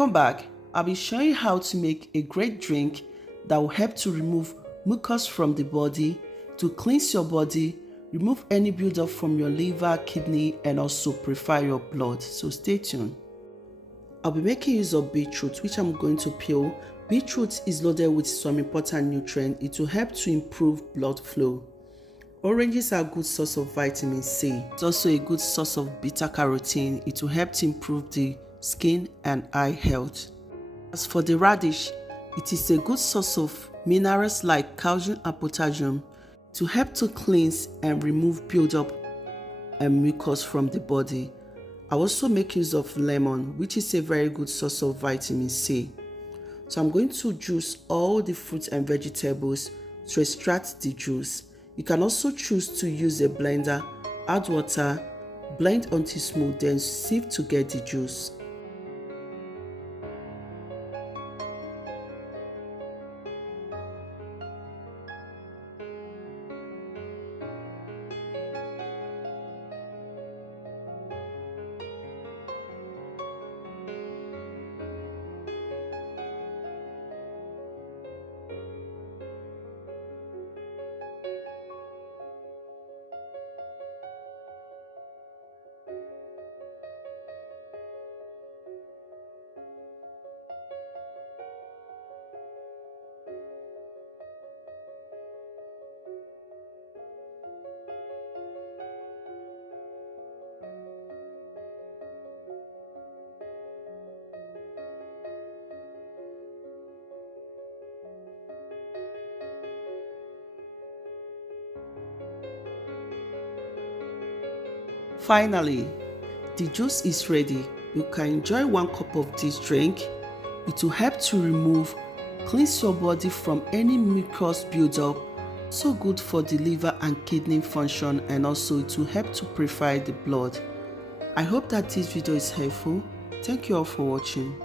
Welcome back. I'll be showing you how to make a great drink that will help to remove mucus from the body, to cleanse your body, remove any buildup from your liver, kidney, and also purify your blood. So stay tuned. I'll be making use of beetroot, which I'm going to peel. Beetroot is loaded with some important nutrients. It will help to improve blood flow. Oranges are a good source of vitamin C. It's also a good source of beta-carotene. It will help to improve the skin and eye health. As for the radish, it is a good source of minerals like calcium and potassium to help to cleanse and remove buildup and mucus from the body. I also make use of lemon, which is a very good source of vitamin C. So I'm going to juice all the fruits and vegetables to extract the juice. You can also choose to use a blender, add water, blend until smooth, then sieve to get the juice. Finally, the juice is ready. You can enjoy 1 cup of this drink. It will help to remove, cleanse your body from any mucus buildup. So good for the liver and kidney function, and also it will help to purify the blood. I hope that this video is helpful. Thank you all for watching.